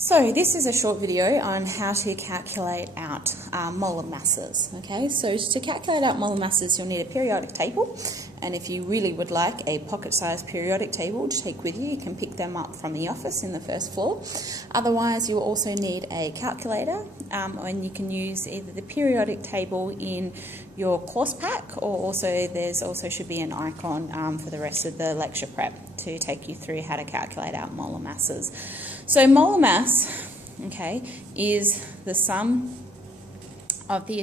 So this is a short video on how to calculate out molar masses. Okay, so to calculate out molar masses, you'll need a periodic table, and if you really would like a pocket-sized periodic table to take with you, you can pick them up from the office in the first floor. Otherwise, you'll also need a calculator, and you can use either the periodic table in your course pack, or also there's also should be an icon for the rest of the lecture prep to take you through how to calculate out molar masses. So molar mass, okay, is the sum of the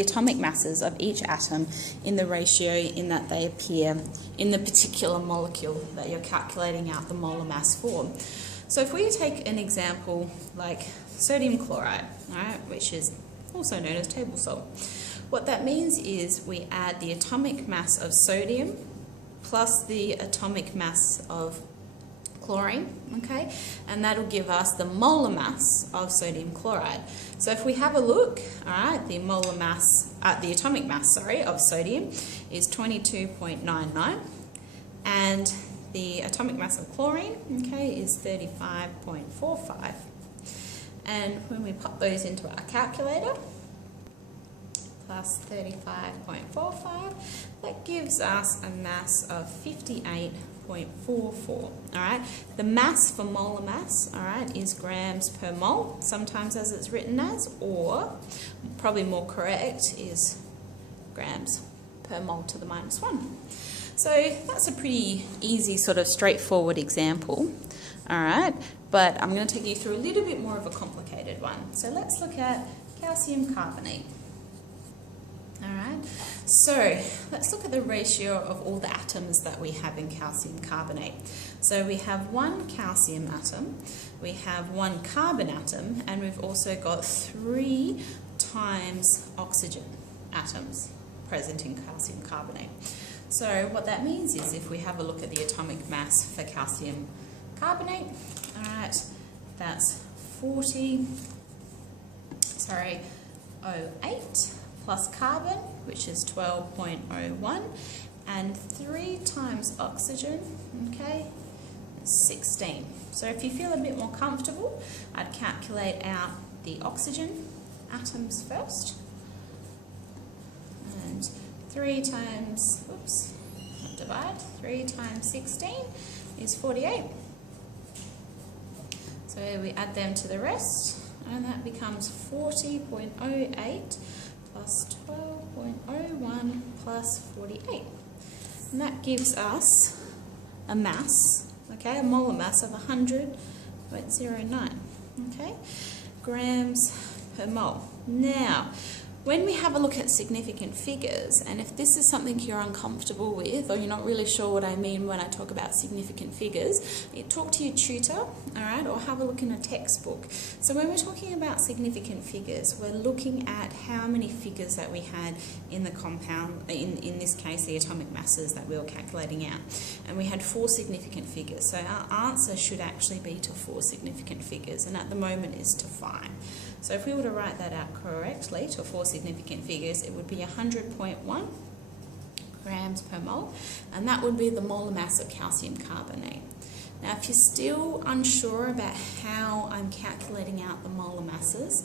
atomic masses of each atom in the ratio in that they appear in the particular molecule that you're calculating out the molar mass for. So if we take an example like sodium chloride, right, which is also known as table salt, what that means is we add the atomic mass of sodium plus the atomic mass of chlorine, okay, and that'll give us the molar mass of sodium chloride. So if we have a look, all right, the molar mass, the atomic mass, sorry, of sodium is 22.99, and the atomic mass of chlorine, okay, is 35.45. And when we pop those into our calculator, plus 35.45, that gives us a mass of 58.44. All right, the mass for molar mass, all right, is grams per mole, sometimes as it's written as, or probably more correct is grams per mole to the -1. So that's a pretty easy, sort of straightforward example, all right, but I'm going to take you through a little bit more of a complicated one. So let's look at calcium carbonate. Alright, so let's look at the ratio of all the atoms that we have in calcium carbonate. So we have one calcium atom, we have one carbon atom, and we've also got 3 times oxygen atoms present in calcium carbonate. So what that means is if we have a look at the atomic mass for calcium carbonate, alright, that's 08 plus carbon, which is 12.01, and 3 times oxygen, okay, 16. So if you feel a bit more comfortable, I'd calculate out the oxygen atoms first. And 3 times 16 is 48. So we add them to the rest, and that becomes 40.08 plus 12.01 plus 48. And that gives us a mass, okay, a molar mass of 100.09, okay, grams per mole. Now, when we have a look at significant figures, and if this is something you're uncomfortable with, or you're not really sure what I mean when I talk about significant figures, talk to your tutor, all right, or have a look in a textbook. So when we're talking about significant figures, we're looking at how many figures that we had in the compound, in this case the atomic masses that we were calculating out. And we had 4 significant figures, so our answer should actually be to 4 significant figures, and at the moment is to 5. So if we were to write that out correctly to 4 significant figures, it would be 100.1 grams per mole, and that would be the molar mass of calcium carbonate. Now, if you're still unsure about how I'm calculating out the molar masses,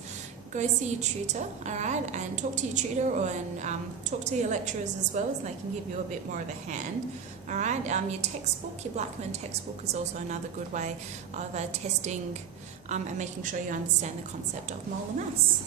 go see your tutor, all right, and talk to your tutor, and talk to your lecturers as well, so they can give you a bit more of a hand, all right. Your textbook, your Blackman textbook, is also another good way of testing and making sure you understand the concept of molar mass.